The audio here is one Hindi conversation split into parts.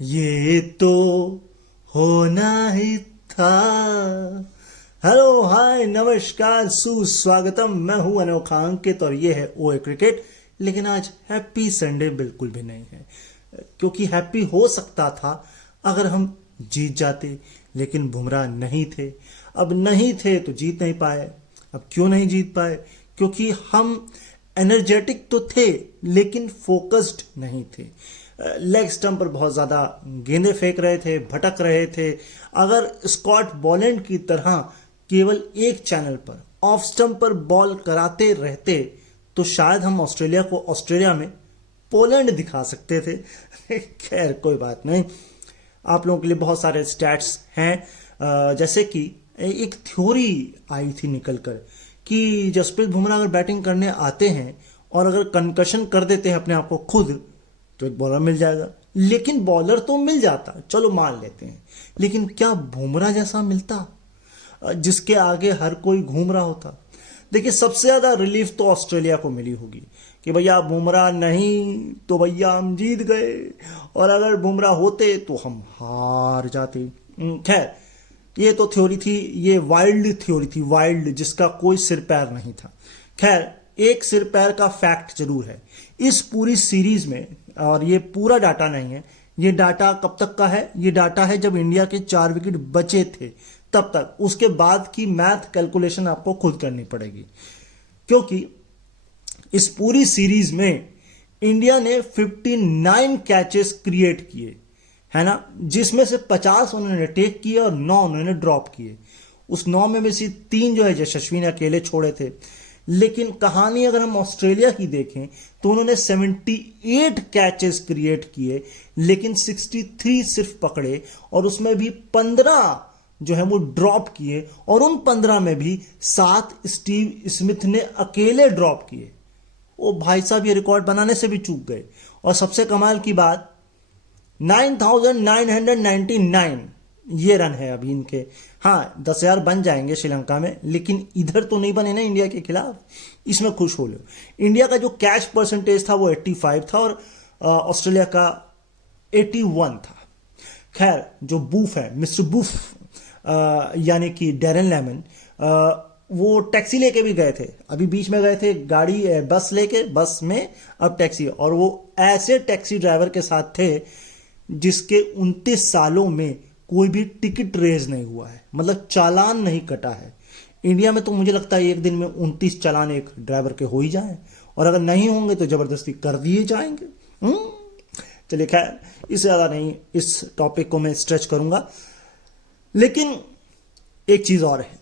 ये तो होना ही था। हेलो हाय नमस्कार सुस्वागतम। मैं हूं अनोखा अंकित और ये है ओए क्रिकेट। लेकिन आज हैप्पी संडे बिल्कुल भी नहीं है, क्योंकि हैप्पी हो सकता था अगर हम जीत जाते, लेकिन बुमराह नहीं थे। अब नहीं थे तो जीत नहीं पाए। अब क्यों नहीं जीत पाए? क्योंकि हम एनर्जेटिक तो थे लेकिन फोकस्ड नहीं थे। लेग स्टंप पर बहुत ज़्यादा गेंदें फेंक रहे थे, भटक रहे थे। अगर स्कॉट बॉलैंड की तरह केवल एक चैनल पर ऑफ स्टंप पर बॉल कराते रहते तो शायद हम ऑस्ट्रेलिया को ऑस्ट्रेलिया में पोलैंड दिखा सकते थे। खैर कोई बात नहीं। आप लोगों के लिए बहुत सारे स्टैट्स हैं, जैसे कि एक थ्योरी आई थी निकल कर कि जसप्रीत बुमराह अगर बैटिंग करने आते हैं और अगर कंकशन कर देते हैं अपने आप को खुद, तो एक बॉलर मिल जाएगा। लेकिन बॉलर तो मिल जाता, चलो मान लेते हैं, लेकिन क्या बुमराह जैसा मिलता जिसके आगे हर कोई घूम रहा होता? देखिए, सबसे ज्यादा रिलीफ तो ऑस्ट्रेलिया को मिली होगी कि भैया बुमराह नहीं तो भैया हम जीत गए, और अगर बुमराह होते तो हम हार जाते। खैर, ये तो थ्योरी थी, ये वाइल्ड थ्योरी थी, वाइल्ड, जिसका कोई सिर पैर नहीं था। खैर, एक सिर पैर का फैक्ट जरूर है इस पूरी सीरीज में, और ये पूरा डाटा नहीं है। ये डाटा कब तक का है? ये डाटा है जब इंडिया के 4 विकेट बचे थे तब तक। उसके बाद की मैथ कैलकुलेशन आपको खुद करनी पड़ेगी, क्योंकि इस पूरी सीरीज में इंडिया ने 59 कैचेस क्रिएट किए, है ना, जिसमें से 50 उन्होंने टेक किए और 9 उन्होंने ड्रॉप किए। उस 9 में से 3 जो है यशस्वी ने अकेले छोड़े थे। लेकिन कहानी अगर हम ऑस्ट्रेलिया की देखें तो उन्होंने 78 कैचेस क्रिएट किए, लेकिन 63 सिर्फ पकड़े, और उसमें भी 15 जो है वो ड्रॉप किए, और उन 15 में भी 7 स्टीव स्मिथ ने अकेले ड्रॉप किए। वो भाई साहब ये रिकॉर्ड बनाने से भी चूक गए। और सबसे कमाल की बात, 9,999 ये रन है अभी इनके। हाँ, 10,000 बन जाएंगे श्रीलंका में, लेकिन इधर तो नहीं बने ना इंडिया के खिलाफ। इसमें खुश हो लो। इंडिया का जो कैच परसेंटेज था वो 85 था और ऑस्ट्रेलिया का 81 था। खैर, जो बूफ है, मिस्टर बूफ, यानी कि डैरेन लेमन, वो टैक्सी लेके भी गए थे। अभी बीच में गए थे गाड़ी बस लेके, बस में अब टैक्सी, और वो ऐसे टैक्सी ड्राइवर के साथ थे जिसके 29 सालों में कोई भी टिकट रेज नहीं हुआ है, मतलब चालान नहीं कटा है। इंडिया में तो मुझे लगता है एक दिन में 29 चालान एक ड्राइवर के हो ही जाए, और अगर नहीं होंगे तो जबरदस्ती कर दिए जाएंगे। चलिए खैर, इससे ज्यादा नहीं इस टॉपिक को मैं स्ट्रेच करूंगा। लेकिन एक चीज और है,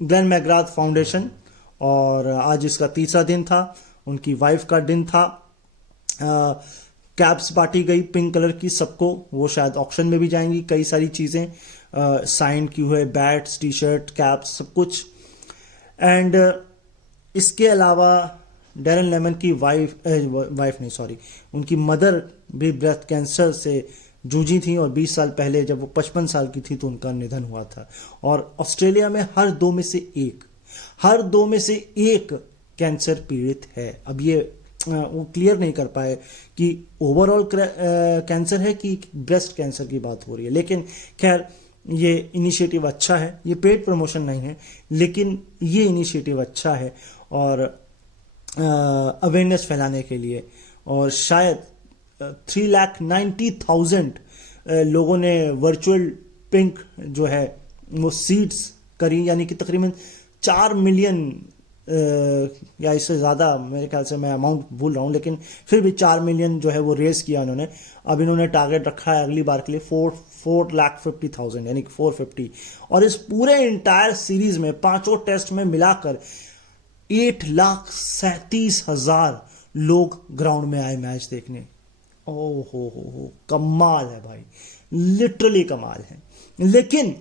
ग्लेन मैकग्राथ फाउंडेशन, और आज इसका तीसरा दिन था, उनकी वाइफ का दिन था। कैप्स बांटी गई पिंक कलर की सबको, वो शायद ऑक्शन में भी जाएंगी। कई सारी चीज़ें साइन की हुए, बैट्स, टी शर्ट, कैप्स, सब कुछ। एंड इसके अलावा डैरेन लेमन की वाइफ नहीं सॉरी, उनकी मदर भी ब्रेस्ट कैंसर से जूझी थी, और 20 साल पहले जब वो 55 साल की थी तो उनका निधन हुआ था। और ऑस्ट्रेलिया में हर दो में से एक कैंसर पीड़ित है। अब ये वो क्लियर नहीं कर पाए कि ओवरऑल कैंसर है कि ब्रेस्ट कैंसर की बात हो रही है। लेकिन खैर, ये इनिशिएटिव अच्छा है, ये पेड प्रमोशन नहीं है, लेकिन ये इनिशिएटिव अच्छा है और अवेयरनेस फैलाने के लिए। और शायद 3,90,000 लोगों ने वर्चुअल पिंक जो है वो सीट्स करी, यानी कि तकरीबन 4 मिलियन या इससे ज़्यादा, मेरे ख्याल से मैं अमाउंट भूल रहा हूँ, लेकिन फिर भी 4 मिलियन जो है वो रेस किया उन्होंने। अब इन्होंने टारगेट रखा है अगली बार के लिए 4,50,000, यानी कि 450। और इस पूरे इंटायर सीरीज में पांचों टेस्ट में मिलाकर 8,37,000 लोग ग्राउंड में आए मैच देखने। ओ हो, कमाल है भाई, लिटरली कमाल है। लेकिन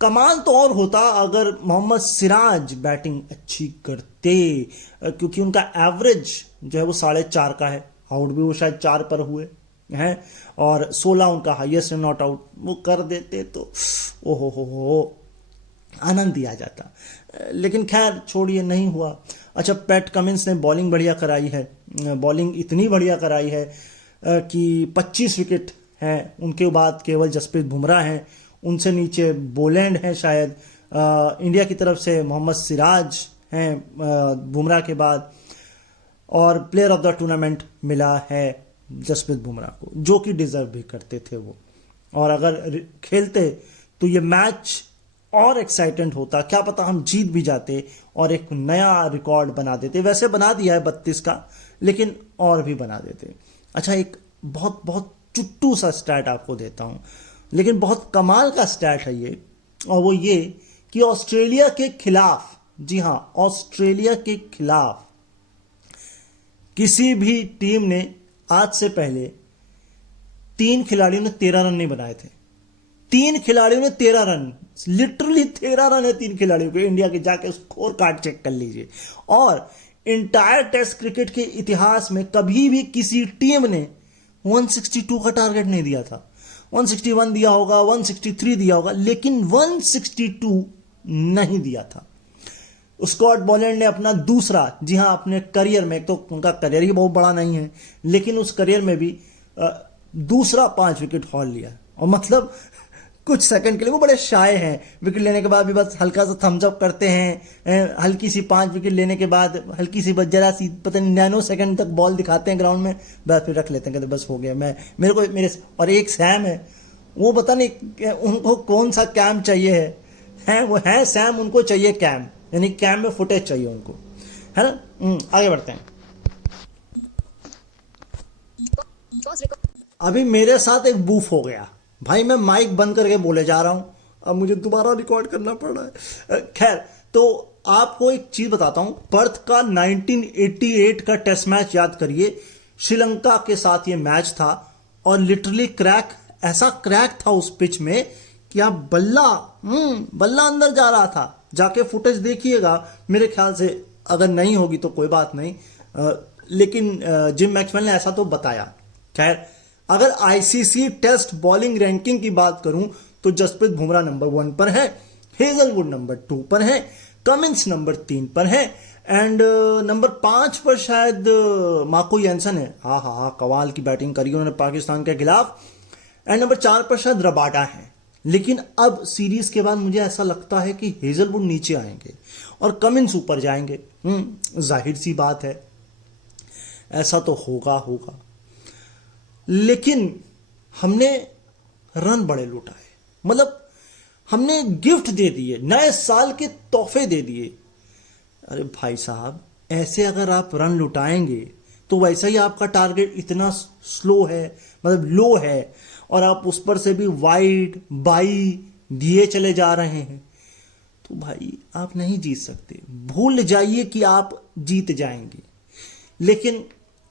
कमाल तो और होता अगर मोहम्मद सिराज बैटिंग अच्छी करते, क्योंकि उनका एवरेज जो है वो 4.5 का है। आउट भी वो शायद 4 पर हुए हैं, और 16 उनका हाईएस्ट नॉट आउट। वो कर देते तो ओ हो आनंद ही आ जाता। लेकिन खैर छोड़िए, नहीं हुआ। अच्छा, पैट कमिंस ने बॉलिंग बढ़िया कराई है, बॉलिंग इतनी बढ़िया कराई है कि 25 विकेट हैं, उनके बाद केवल जसप्रीत बुमराह हैं, उनसे नीचे बोलैंड हैं शायद, इंडिया की तरफ से मोहम्मद सिराज हैं बुमराह के बाद, और प्लेयर ऑफ द टूर्नामेंट मिला है जसप्रीत बुमराह को, जो कि डिजर्व भी करते थे वो। और अगर खेलते तो ये मैच और एक्साइटेंट होता, क्या पता हम जीत भी जाते और एक नया रिकॉर्ड बना देते। वैसे बना दिया है 32 का, लेकिन और भी बना देते। अच्छा, एक बहुत बहुत चुट्टू सा स्टैट आपको देता हूं, लेकिन बहुत कमाल का स्टैट है ये, और वो ये कि ऑस्ट्रेलिया के खिलाफ, जी हां, ऑस्ट्रेलिया के खिलाफ किसी भी टीम ने आज से पहले 3 खिलाड़ियों ने 13 रन नहीं बनाए थे। 3 खिलाड़ियों ने 13 रन, लिटरली 13 रन है 3 खिलाड़ियों के। इंडिया के जाके स्कोर कार्ड चेक कर लीजिए। और इंटायर टेस्ट क्रिकेट के इतिहास में कभी भी किसी टीम ने 162 का टारगेट नहीं दिया था। 161 दिया होगा, 163 दिया होगा, लेकिन 162 नहीं दिया था। स्कॉट बोलैंड ने अपना दूसरा, जी हां, अपने करियर में, एक तो उनका करियर ही बहुत बड़ा नहीं है, लेकिन उस करियर में भी दूसरा 5 विकेट हॉल लिया। और मतलब कुछ सेकंड के लिए वो बड़े शाय हैं, विकेट लेने के बाद भी बस हल्का सा थम्स अप करते हैं, हल्की सी 5 विकेट लेने के बाद हल्की सी बस जरा सी पता नहीं नैनो सेकंड तक बॉल दिखाते हैं ग्राउंड में, बस फिर रख लेते हैं, कहते बस हो गया। मेरे और एक सैम है, वो पता नहीं उनको कौन सा कैम चाहिए है वो है सैम, उनको चाहिए कैम, यानी कैम में फुटेज चाहिए उनको, है ना। आगे बढ़ते हैं। अभी मेरे साथ एक बूफ हो गया भाई, मैं माइक बंद करके बोले जा रहा हूं, अब मुझे दोबारा रिकॉर्ड करना पड़ रहा है। खैर, तो आपको एक चीज बताता हूं, पर्थ का 1988 का टेस्ट मैच याद करिए, श्रीलंका के साथ ये मैच था, और लिटरली क्रैक, ऐसा क्रैक था उस पिच में कि आप बल्ला अंदर जा रहा था। जाके फुटेज देखिएगा, मेरे ख्याल से अगर नहीं होगी तो कोई बात नहीं, लेकिन जिम मैक्सवेल ने ऐसा तो बताया। खैर, अगर आईसीसी टेस्ट बॉलिंग रैंकिंग की बात करूं तो जसप्रीत बुमराह नंबर 1 पर है, हेजलवुड नंबर 2 पर है, कमिंस नंबर 3 पर है, एंड नंबर 5 पर शायद मार्को जेनसन है। हाँ, कमाल की बैटिंग करी उन्होंने पाकिस्तान के खिलाफ। एंड नंबर 4 पर शायद रबाडा है। लेकिन अब सीरीज के बाद मुझे ऐसा लगता है कि हेजलवुड नीचे आएंगे और कमिंस ऊपर जाएंगे। जाहिर सी बात है, ऐसा तो होगा। लेकिन हमने रन बड़े लुटाए, मतलब हमने गिफ्ट दे दिए, नए साल के तोहफे दे दिए। अरे भाई साहब, ऐसे अगर आप रन लुटाएंगे तो वैसा ही आपका टारगेट इतना स्लो है, मतलब लो है, और आप उस पर से भी वाइड बाई दिए चले जा रहे हैं, तो भाई आप नहीं जीत सकते। भूल जाइए कि आप जीत जाएंगे। लेकिन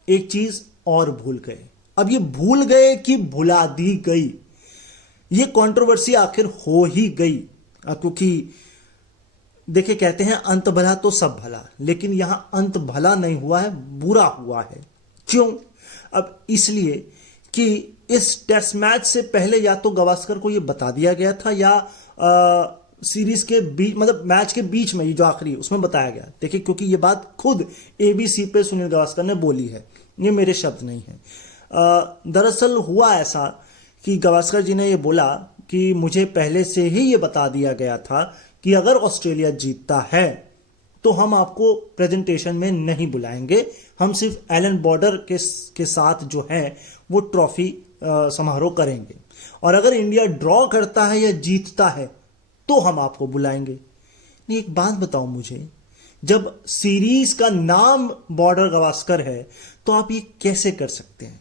एक चीज और भूल गए। अब ये भूल गए कि भुला दी गई, ये कंट्रोवर्सी आखिर हो ही गई, क्योंकि देखिए, कहते हैं अंत भला तो सब भला, लेकिन यहां अंत भला नहीं हुआ है, बुरा हुआ है। क्यों? अब इसलिए कि इस टेस्ट मैच से पहले या तो गावस्कर को यह बता दिया गया था, या सीरीज के बीच, मतलब मैच के बीच में, ये जो आखिरी उसमें बताया गया। देखिए, क्योंकि ये बात खुद एबीसी पे सुनील गावस्कर ने बोली है, ये मेरे शब्द नहीं है। दरअसल हुआ ऐसा कि गावस्कर जी ने ये बोला कि मुझे पहले से ही ये बता दिया गया था कि अगर ऑस्ट्रेलिया जीतता है तो हम आपको प्रेजेंटेशन में नहीं बुलाएंगे, हम सिर्फ एलन बॉर्डर के साथ जो है वो ट्रॉफी समारोह करेंगे, और अगर इंडिया ड्रॉ करता है या जीतता है तो हम आपको बुलाएंगे। नहीं, एक बात बताओ मुझे, जब सीरीज का नाम बॉर्डर गावस्कर है तो आप ये कैसे कर सकते हैं?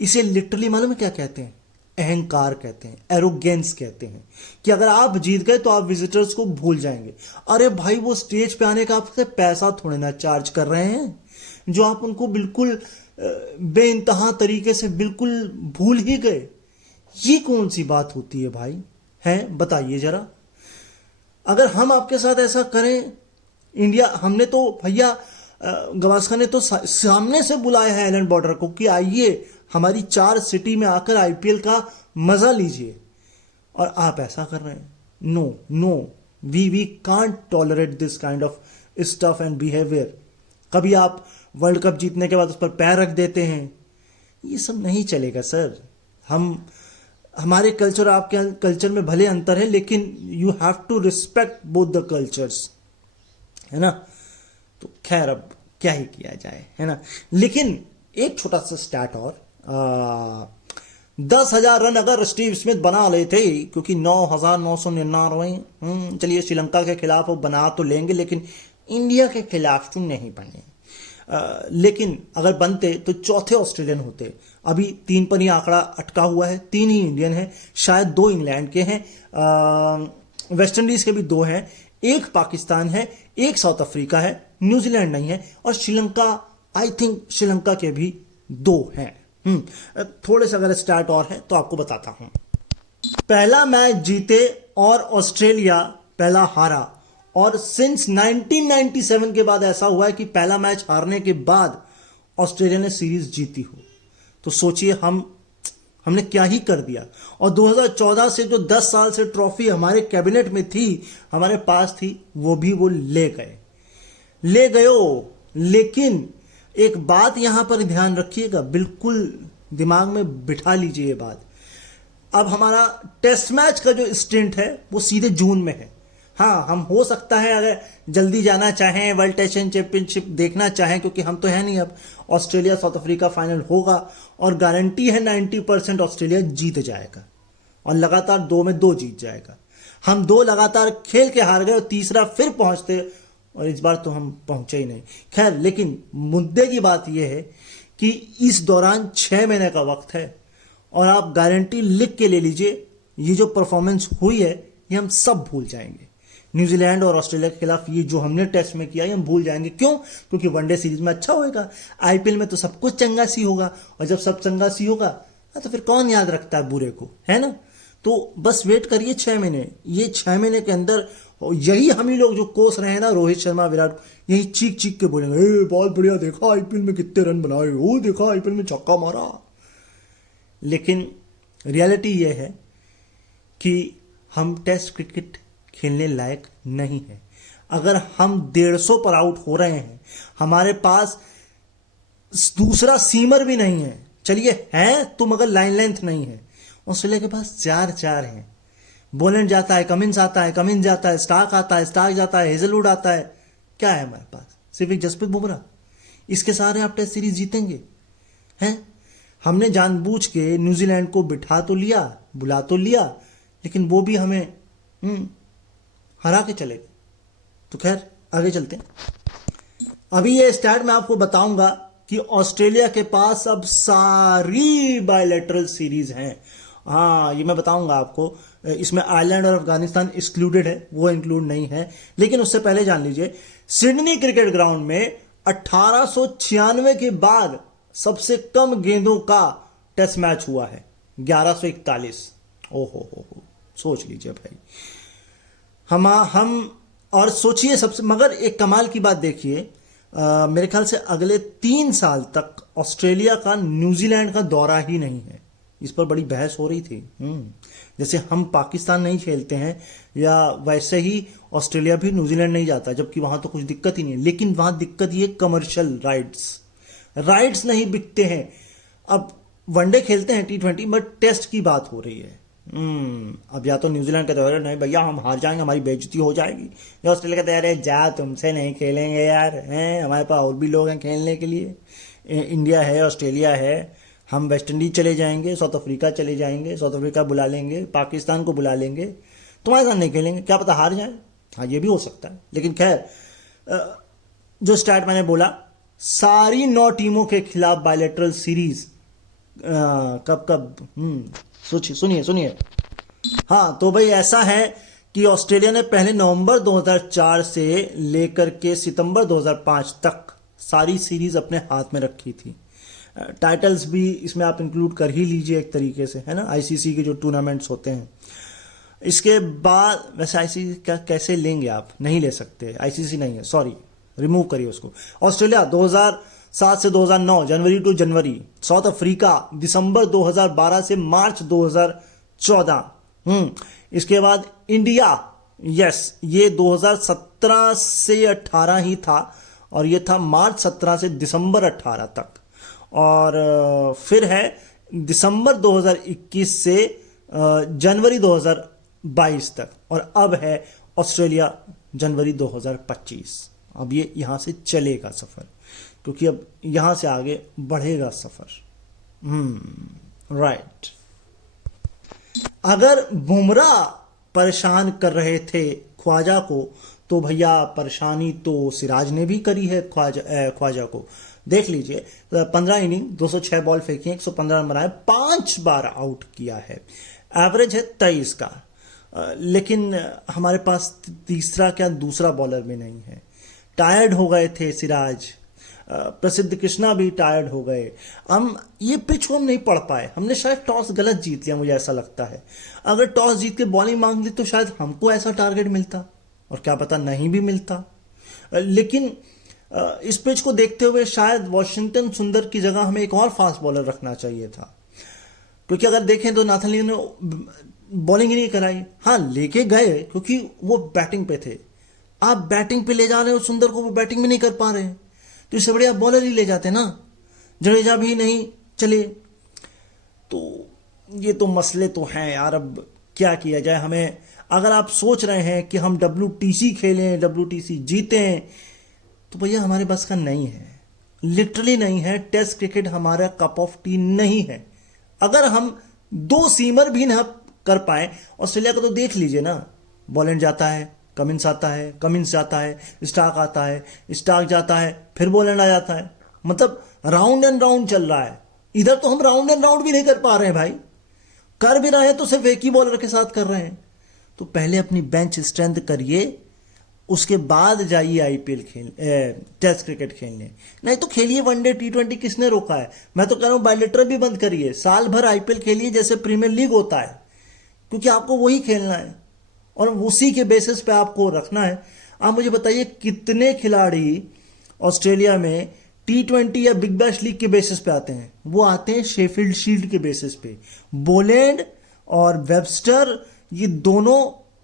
इसे लिटरली मालूम है क्या कहते हैं? अहंकार कहते हैं, एरोगेंस कहते हैं, कि अगर आप जीत गए तो आप विजिटर्स को भूल जाएंगे। अरे भाई, वो स्टेज पे आने का आपसे पैसा थोड़े ना चार्ज कर रहे हैं, जो आप उनको बिल्कुल बेइंतहा तरीके से बिल्कुल भूल ही गए। ये कौन सी बात होती है भाई? हैं, बताइए जरा। अगर हम आपके साथ ऐसा करें, इंडिया, हमने तो भैया गावस्कर ने तो सामने से बुलाया है एलन बॉर्डर को कि आइए हमारी 4 सिटी में आकर आईपीएल का मजा लीजिए, और आप ऐसा कर रहे हैं। No, we can't tolerate this kind of stuff and behaviour. कभी आप वर्ल्ड कप जीतने के बाद उस पर पैर रख देते हैं, ये सब नहीं चलेगा सर। हमारे कल्चर और आपके कल्चर में भले अंतर है, लेकिन you have to respect both the cultures, है ना। तो खैर अब क्या ही किया जाए, है ना। लेकिन एक छोटा सा स्टैट और 10,000 रन अगर स्टीव स्मिथ बना लेते, क्योंकि 9,999, चलिए श्रीलंका के खिलाफ वो बना तो लेंगे, लेकिन इंडिया के खिलाफ तो नहीं बने। लेकिन अगर बनते तो चौथे ऑस्ट्रेलियन होते। अभी 3 पर ही आंकड़ा अटका हुआ है, 3 ही इंडियन है, शायद 2 इंग्लैंड के हैं, वेस्ट इंडीज के भी 2 हैं, 1 पाकिस्तान है, 1 साउथ अफ्रीका है, न्यूजीलैंड नहीं है, और श्रीलंका, आई थिंक श्रीलंका के भी 2 हैं। थोड़े से अगर स्टार्ट और है तो आपको बताता हूं। पहला मैच जीते और ऑस्ट्रेलिया पहला हारा, और सिंस 1997 के बाद ऐसा हुआ है कि पहला मैच हारने के बाद ऑस्ट्रेलिया ने सीरीज जीती हो। तो सोचिए हमने क्या ही कर दिया। और 2014 से जो 10 साल से ट्रॉफी हमारे कैबिनेट में थी, हमारे पास थी, वो भी वो ले गए। लेकिन एक बात यहां पर ध्यान रखिएगा, बिल्कुल दिमाग में बिठा लीजिए ये बात। अब हमारा टेस्ट मैच का जो स्टिंट है वो सीधे जून में है। हाँ, हम हो सकता है अगर जल्दी जाना चाहें, वर्ल्ड टेस्ट चैंपियनशिप देखना चाहें, क्योंकि हम तो है नहीं अब, ऑस्ट्रेलिया साउथ अफ्रीका फाइनल होगा और गारंटी है 90% ऑस्ट्रेलिया जीत जाएगा और लगातार 2 में 2 जीत जाएगा। हम 2 लगातार खेल के हार गए और तीसरा फिर पहुंचते, और इस बार तो हम पहुंचे ही नहीं। खैर, लेकिन मुद्दे की बात यह है कि इस दौरान 6 महीने का वक्त है, और आप गारंटी लिख के ले लीजिए, ये जो परफॉर्मेंस हुई है ये हम सब भूल जाएंगे। न्यूजीलैंड और ऑस्ट्रेलिया के खिलाफ ये जो हमने टेस्ट में किया ये हम भूल जाएंगे। क्यों? क्योंकि वनडे सीरीज में अच्छा होएगा, आईपीएल में तो सब कुछ चंगा सी होगा, और जब सब चंगा सी होगा तो फिर कौन याद रखता है बुरे को, है ना। तो बस वेट करिए 6 महीने। ये 6 महीने के अंदर यही हम ही लोग जो कोस रहे हैं ना, रोहित शर्मा, विराट, यही चीख चीख के बोलेंगे, बहुत बढ़िया, देखा आईपीएल में कितने रन बनाए, वो देखा आईपीएल में छक्का मारा। लेकिन रियलिटी ये है कि हम टेस्ट क्रिकेट खेलने लायक नहीं है। अगर हम 150 पर आउट हो रहे हैं, हमारे पास दूसरा सीमर भी नहीं है, चलिए है तो मगर लाइन लेंथ नहीं है। ऑस्ट्रेलिया के पास 4 हैं, बोलेंड जाता है, कमिंस आता है, कमिंस जाता है, स्टार्क आता है, स्टार्क जाता है, हेजलवुड आता है, क्या है हमारे पास? सिर्फ एक जसप्रीत बुमराह। इसके सारे आप टेस्ट सीरीज जीतेंगे हैं? हमने जानबूझ के न्यूजीलैंड को बिठा तो लिया, बुला तो लिया, लेकिन वो भी हमें हरा के चले गए। तो खैर आगे चलते हैं। अभी ये स्टैट मैं आपको बताऊंगा कि ऑस्ट्रेलिया के पास अब सारी बायलैटरल सीरीज हैं। हाँ, ये मैं बताऊंगा आपको। इसमें आयरलैंड और अफगानिस्तान एक्सक्लूडेड है, वो इंक्लूड नहीं है। लेकिन उससे पहले जान लीजिए, सिडनी क्रिकेट ग्राउंड में 1896 के बाद सबसे कम गेंदों का टेस्ट मैच हुआ है, 1141। ओहो, सोच लीजिए भाई। हम और सोचिए सबसे, मगर एक कमाल की बात देखिए, मेरे ख्याल से अगले 3 साल तक ऑस्ट्रेलिया का न्यूजीलैंड का दौरा ही नहीं है। इस पर बड़ी बहस हो रही थी। जैसे हम पाकिस्तान नहीं खेलते हैं, या वैसे ही ऑस्ट्रेलिया भी न्यूजीलैंड नहीं जाता, जबकि वहां तो कुछ दिक्कत ही नहीं है। लेकिन वहां दिक्कत ये कमर्शियल राइट्स नहीं बिकते हैं। अब वनडे खेलते हैं T20, बट टेस्ट की बात हो रही है। अब या तो न्यूजीलैंड का दौरा, नहीं भैया हम हार जाएंगे, हमारी बेइज्जती हो जाएगी। या ऑस्ट्रेलिया का दौरा है, जा तुमसे नहीं खेलेंगे यार, हैं हमारे पास और भी लोग हैं खेलने के लिए, इंडिया है, ऑस्ट्रेलिया है, हम वेस्ट इंडीज चले जाएंगे, साउथ अफ्रीका चले जाएंगे, साउथ अफ्रीका बुला लेंगे, पाकिस्तान को बुला लेंगे, तुम्हारे साथ नहीं खेलेंगे, क्या पता हार जाए। हाँ, ये भी हो सकता है। लेकिन खैर, जो स्टार्ट मैंने बोला, सारी 9 टीमों के खिलाफ बायलैटरल सीरीज कब सुनिए। हाँ, तो भाई ऐसा है कि ऑस्ट्रेलिया ने पहले नवंबर 2004 से लेकर के सितंबर 2005 तक सारी सीरीज अपने हाथ में रखी थी। टाइटल्स भी इसमें आप इंक्लूड कर ही लीजिए एक तरीके से, है ना, आईसीसी के जो टूर्नामेंट्स होते हैं। इसके बाद वैसे आईसीसी का कैसे लेंगे आप? नहीं ले सकते, आईसीसी नहीं है, सॉरी, रिमूव करिए उसको। ऑस्ट्रेलिया 2007 से 2009, जनवरी टू जनवरी। साउथ अफ्रीका दिसंबर 2012 से मार्च 2014। इसके बाद इंडिया, यस, ये 2017 से 18 ही था, और ये था मार्च 17 से दिसंबर 18 तक। और फिर है दिसंबर 2021 से जनवरी 2022 तक, और अब है ऑस्ट्रेलिया जनवरी 2025। अब ये यहाँ से चलेगा सफ़र, क्योंकि अब यहाँ से आगे बढ़ेगा सफ़र। राइट। अगर बुमराह परेशान कर रहे थे ख्वाजा को, तो भैया परेशानी तो सिराज ने भी करी है ख्वाजा को। देख लीजिए, 15 इनिंग 206 बॉल फेंकी, 115 रन बनाए, 5 बार आउट किया है, एवरेज है 23 का। लेकिन हमारे पास तीसरा क्या दूसरा बॉलर भी नहीं है। टायर्ड हो गए थे सिराज, प्रसिद्ध कृष्णा भी टायर्ड हो गए। हम ये पिच को हम नहीं पढ़ पाए, हमने शायद टॉस गलत जीत लिया, मुझे ऐसा लगता है। अगर टॉस जीत के बॉलिंग मांग ली तो शायद हमको ऐसा टारगेट मिलता, और क्या पता नहीं भी मिलता। लेकिन इस पिच को देखते हुए शायद वॉशिंगटन सुंदर की जगह हमें एक और फास्ट बॉलर रखना चाहिए था, क्योंकि अगर देखें तो नाथन लियोन ने बॉलिंग ही नहीं कराई। हाँ, लेके गए क्योंकि वो बैटिंग पे थे। आप बैटिंग पे ले जा रहे हो सुंदर को, वो बैटिंग भी नहीं कर पा रहे हैं, तो इससे बढ़िया बॉलर ही ले जाते ना। जडेजा भी नहीं चले। तो ये तो मसले तो हैं यार, अब क्या किया जाए। हमें, अगर आप सोच रहे हैं कि हम WTC खेलें, WTC जीतें, तो भैया हमारे बस का नहीं है, लिटरली नहीं है। टेस्ट क्रिकेट हमारा कप ऑफ टी नहीं है। अगर हम 2 सीमर भी ना कर पाए, ऑस्ट्रेलिया को तो देख लीजिए ना, बॉलैंड जाता है, कमिंस आता है, कमिंस जाता है, स्टार्क आता है, स्टार्क जाता है, फिर बॉलैंड आ जाता है। मतलब राउंड एंड राउंड चल रहा है। इधर तो हम राउंड एंड राउंड भी नहीं कर पा रहे हैं भाई, कर भी रहे हैं तो सिर्फ एक ही बॉलर के साथ कर रहे हैं। तो पहले अपनी बेंच स्ट्रेंथ करिए, उसके बाद जाइए IPL खेल, टेस्ट क्रिकेट खेलने। नहीं तो खेलिए वनडे T20, किसने रोका है। मैं तो कह रहा हूँ बायोलेटर भी बंद करिए, साल भर IPL खेलिए जैसे प्रीमियर लीग होता है, क्योंकि आपको वही खेलना है और उसी के बेसिस पे आपको रखना है। आप मुझे बताइए कितने खिलाड़ी ऑस्ट्रेलिया में T20 या बिग बैश लीग के बेसिस पे आते हैं। वो आते हैं शेफील्ड शील्ड के बेसिस पे। बोलेंड और वेबस्टर, ये दोनों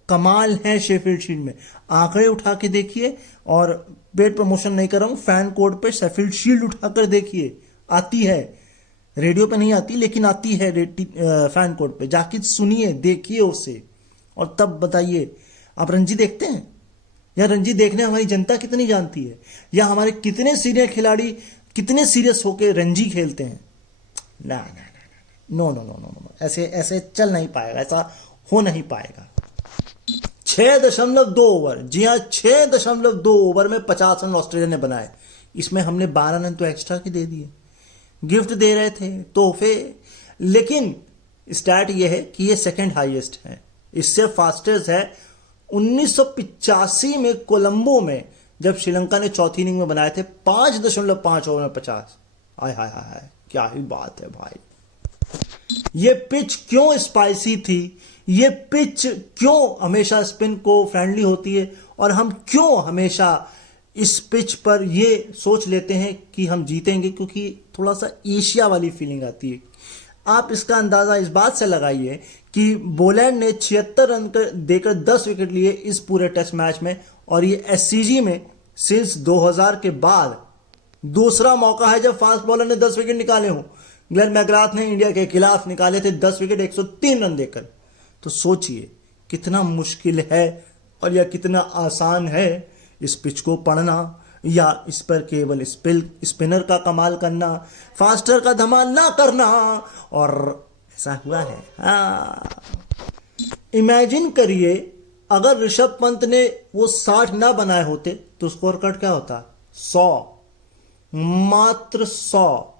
कमाल हैं शेफील्ड शील्ड में। आंकड़े उठा के देखिए, और पेड प्रमोशन नहीं कर रहा हूं, फैन कोड पे शेफील्ड शील्ड उठाकर देखिए, आती है। रेडियो पे नहीं आती, लेकिन आती है फैन कोड पे। जाके सुनिए, देखिए उसे, और तब बताइए। आप रणजी देखते हैं, या रणजी देखने हमारी जनता कितनी जानती है, या हमारे कितने सीनियर खिलाड़ी कितने सीरियस होकर रणजी खेलते हैं। ना ना ना, no no no no no, ऐसे ऐसे चल नहीं पाएगा, ऐसा हो नहीं पाएगा। 6.2 ओवर, जी हाँ 6.2 ओवर में 50 रन ऑस्ट्रेलिया ने बनाए। इसमें हमने 12 रन तो एक्स्ट्रा के दे दिए, गिफ्ट दे रहे थे, तोहफे। लेकिन स्टैट ये है कि ये सेकंड हाईएस्ट है, इससे फास्टेस्ट है 1985 में कोलंबो में, जब श्रीलंका ने चौथी इनिंग में बनाए थे 5.5 ओवर में 50। हाय हाय हाय, क्या ही बात है भाई। ये पिच क्यों स्पाइसी थी, ये पिच क्यों हमेशा स्पिन को फ्रेंडली होती है, और हम क्यों हमेशा इस पिच पर ये सोच लेते हैं कि हम जीतेंगे, क्योंकि थोड़ा सा एशिया वाली फीलिंग आती है। आप इसका अंदाजा इस बात से लगाइए कि बोलैंड ने 76 रन देकर 10 विकेट लिए इस पूरे टेस्ट मैच में, और ये SCG में सिंस 2000 के बाद दूसरा मौका है जब फास्ट बॉलर ने 10 विकेट निकाले हों। ग्लेन मैकग्राथ ने इंडिया के खिलाफ निकाले थे 10 विकेट 103 रन देकर। तो सोचिए कितना मुश्किल है और या कितना आसान है इस पिच को पढ़ना, या इस पर केवल स्पिनर का कमाल करना, फास्टर का धमाल ना करना। और ऐसा हुआ है। हाँ, इमेजिन करिए अगर ऋषभ पंत ने वो 60 ना बनाए होते तो स्कोर कार्ड क्या होता? 100, मात्र 100,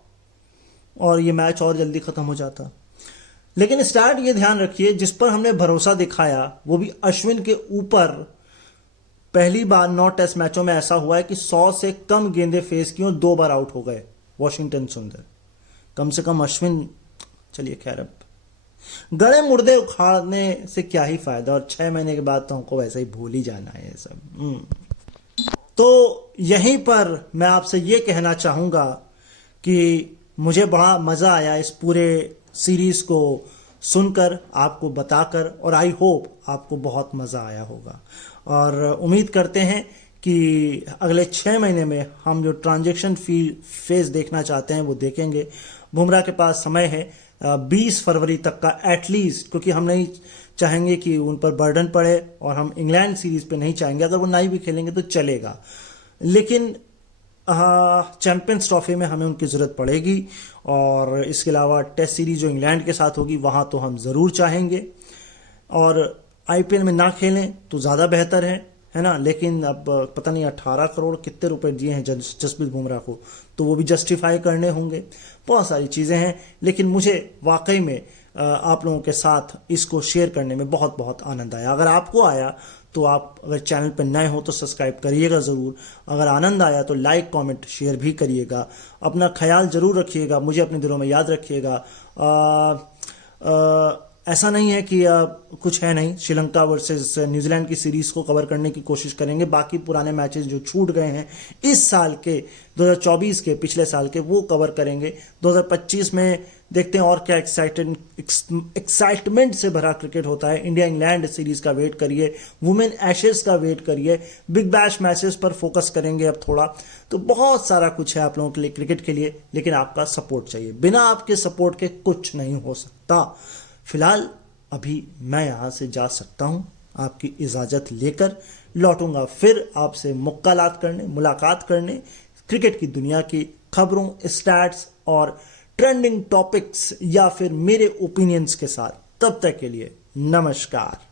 और ये मैच और जल्दी खत्म हो जाता। लेकिन स्टार्ट ये ध्यान रखिए, जिस पर हमने भरोसा दिखाया वो भी अश्विन के ऊपर, पहली बार 9 टेस्ट मैचों में ऐसा हुआ है कि 100 से कम गेंदें फेस की और 2 बार आउट हो गए वॉशिंगटन सुंदर। कम से कम अश्विन, चलिए खैर, अब गड़े मुर्दे उखाड़ने से क्या ही फायदा, और 6 महीने के बाद तो हमको वैसे ही भूल ही जाना है सब। तो यहीं पर मैं आपसे ये कहना चाहूँगा कि मुझे बड़ा मज़ा आया इस पूरे सीरीज़ को सुनकर, आपको बताकर, और आई होप आपको बहुत मज़ा आया होगा। और उम्मीद करते हैं कि कि अगले 6 महीने में हम जो ट्रांजैक्शन फेज देखना चाहते हैं वो देखेंगे। बुमराह के पास समय है 20 फरवरी तक का एटलीस्ट, क्योंकि हम नहीं चाहेंगे कि उन पर बर्डन पड़े और हम इंग्लैंड सीरीज पे नहीं चाहेंगे। अगर वो नहीं भी खेलेंगे तो चलेगा, लेकिन चैंपियंस ट्रॉफी में हमें उनकी ज़रूरत पड़ेगी। और इसके अलावा टेस्ट सीरीज जो इंग्लैंड के साथ होगी वहाँ तो हम ज़रूर चाहेंगे। और आईपीएल में ना खेलें तो ज़्यादा बेहतर है ना। लेकिन अब पता नहीं 18 करोड़ कितने रुपए दिए हैं जसप्रीत बुमराह को, तो वो भी जस्टिफाई करने होंगे। बहुत सारी चीज़ें हैं, लेकिन मुझे वाकई में आप लोगों के साथ इसको शेयर करने में बहुत बहुत आनंद आया। अगर आपको आया तो आप अगर चैनल पर नए हो तो सब्सक्राइब करिएगा ज़रूर। अगर आनंद आया तो लाइक कमेंट शेयर भी करिएगा। अपना ख्याल ज़रूर रखिएगा, मुझे अपने दिलों में याद रखिएगा। ऐसा नहीं है कि कुछ है नहीं। श्रीलंका वर्सेस न्यूजीलैंड की सीरीज़ को कवर करने की कोशिश करेंगे। बाकी पुराने मैचेस जो छूट गए हैं इस साल के 2024 के, पिछले साल के, वो कवर करेंगे। 2025 में देखते हैं और क्या एक्साइटमेंट से भरा क्रिकेट होता है। इंडिया इंग्लैंड सीरीज़ का वेट करिए, वुमेन एशेज का वेट करिए, बिग बैश मैचेस पर फोकस करेंगे अब थोड़ा। तो बहुत सारा कुछ है आप लोगों के लिए क्रिकेट के लिए, लेकिन आपका सपोर्ट चाहिए। बिना आपके सपोर्ट के कुछ नहीं हो सकता। फिलहाल अभी मैं यहाँ से जा सकता हूँ, आपकी इजाज़त लेकर लौटूंगा फिर आपसे मुलाकात करने क्रिकेट की दुनिया की खबरों, स्टैट्स और ट्रेंडिंग टॉपिक्स या फिर मेरे ओपिनियंस के साथ। तब तक के लिए नमस्कार।